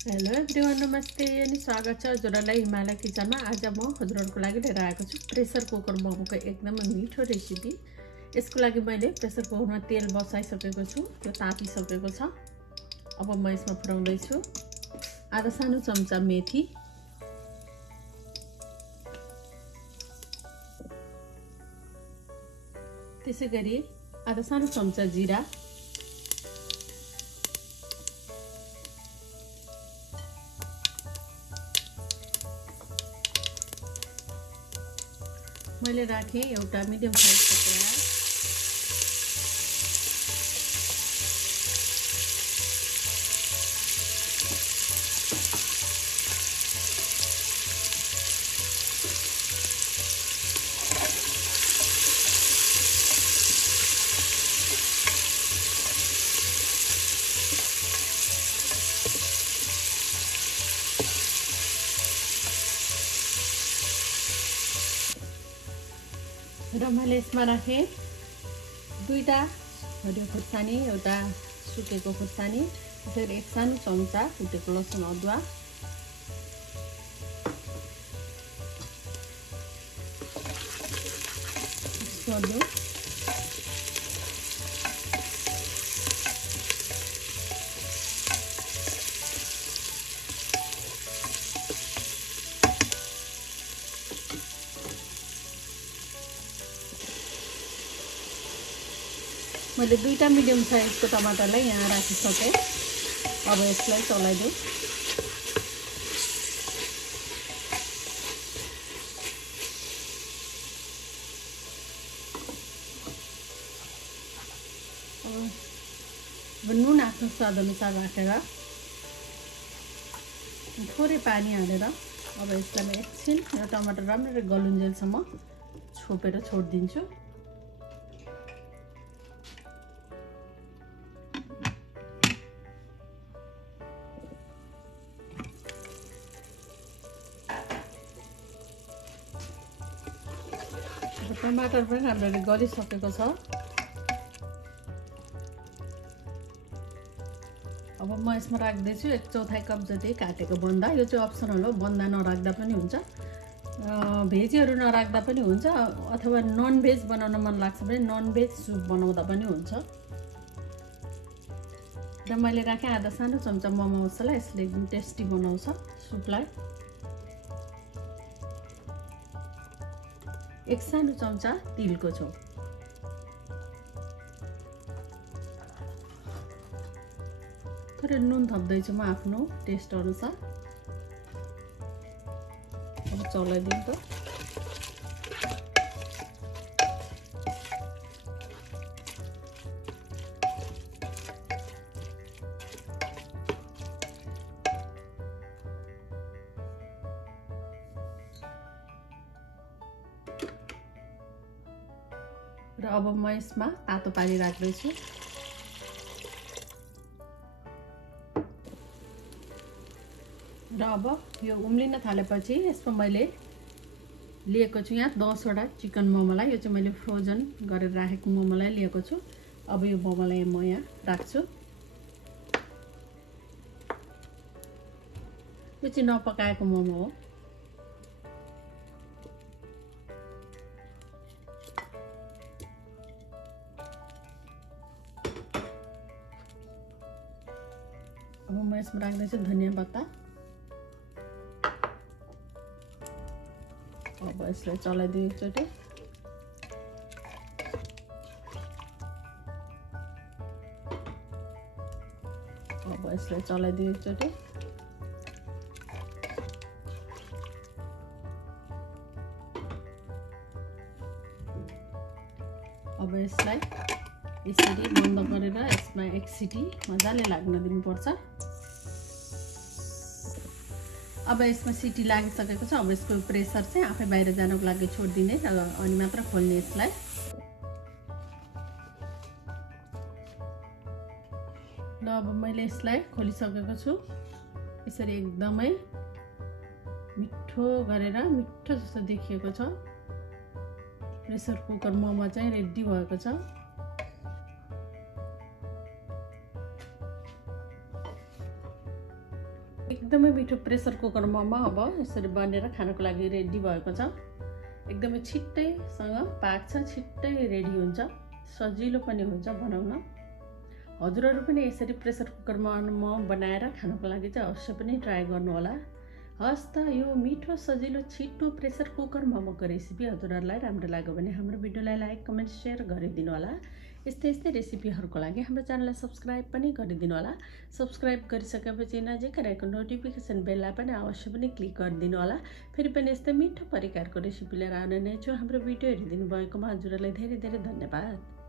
Hello everyone, नमस्ते अनि स्वागत छ हजुरहरूलाई हिमालय किचनमा। आज म हजुरहरूको लागि लिएर आएको छु प्रेसर कुकर मोमोको एकदमै मिठो रेसिपी। यसको लागि मैले प्रेसर कुकरमा तेल बसाइसकेको छु, त्यो तातिसकेको छ। अब म यसमा फुराउँदै छु आधा सानो चम्चा मेथी, त्यसैगरी आधा सानो चम्चा जिरा, मैले राखेँ एउटा मिडियम साइजको प्याज, र मैले यसमा राखेँ दुईटा हरियो खुर्सानी, एउटा सुकेको खुर्सानी, त्यसरी एक सानो चम्चा कुटेको लसुन अदुवा, मैले दुईटा मिडियम साइजको टमाटरलाई यहाँ राखिसकेँ। अब यसलाई चलाइदिउँ। अब नुन आफ्नो स्वाद अनुसार राखेर थोरै पानी हालेर अब यसलाई म एकछिन यो टमाटर राम्ररी गलुन्जेलसम्म छोपेर छोडिदिन्छु। टमाटर पनि राम्ररी गलिसकेको छ। अब म यसमा राख्दैछु 1/4 कप जति काटेको बन्दा। यो चाहिँ अप्सनल हो, बन्दा नराख्दा पनि हुन्छ, भेजीहरू नराख्दा पनि हुन्छ, अथवा नन भेज बनाउन मन लाग्छ भने नन भेज सुप बनाउँदा पनि हुन्छ। र मैले राखेँ आधा सानो चम्चा मोमो मसला, यसले एकदम टेस्टी बनाउँछ सुपलाई। एक सानो चम्चा तिलको झोल, थोरै नुन थप्दैछु म आफ्नो टेस्ट अनुसार। अब चलाइदिउँ त। र अब म यसमा तातो पानी राख्दैछु। र अब यो उम्लिन थालेपछि यसमा मैले लिएको छु यहाँ 10वटा चिकन मोमोलाई। यो चाहिँ मैले फ्रोजन गरेर राखेको मोमोलाई लिएको छु। अब यो मोमोलाई म यहाँ राख्छु। यो चाहिँ नपकाएको मोमो हो। अब म यसमा राख्दैछु धनिया पत्ता। अब यसलाई चलाइदिउँ एकचोटि। अब यसलाई चलाइदिउँ एकचोटि। अब यसलाई यसरी बन्द गरेर यसमा एक सिटी मजाले लाग्न दिनुपर्छ। अब यसमा सिटी लागिसकेको छ। अब यसको प्रेसर चाहिँ आफै बाहिर जानको लागि छोडिदिने अनि मात्र खोल्ने यसलाई। ल अब मैले यसलाई खोलिसकेको छु। यसरी एकदमै मिठो गरेर मिठो जस्तो देखिएको छ। प्रेसर कुकर मोमो चाहिँ रेडी भएको छ। एकदमै मिठो प्रेसर कुकर मोमो अब यसरी बनेर खानको लागि रेडी भएको छ। एकदमै छिट्टैसँग पाक्छ, छिट्टै रेडी हुन्छ, सजिलो पनि हुन्छ बनाउन। हजुरहरू पनि यसरी प्रेसर कुकरमा मोमो बनाएर खानको लागि चाहिँ अवश्य पनि ट्राई गर्नु होला। हस् त, यो मिठो सजिलो छिटो प्रेसर कुकर मोमोको रेसिपी हजुरहरूलाई राम्रो लाग्यो भने हाम्रो भिडियोलाई लाइक कमेन्ट सेयर गरिदिनु होला। यस्तै रेसिपीहरूको लागि हाम्रो च्यानललाई सब्सक्राइब पनि गरिदिनु होला। सब्सक्राइब गरिसकेपछि नजिकै रहेको नोटिफिकेसन बेललाई पनि अवश्य पनि क्लिक गरिदिनु होला। फेरि पनि यस्तै मिठो परिकारको रेसिपी लिएर आउने नै छु। हाम्रो भिडियो हेरिदिनु भएकोमा हजुरहरूलाई धेरै धेरै धन्यवाद।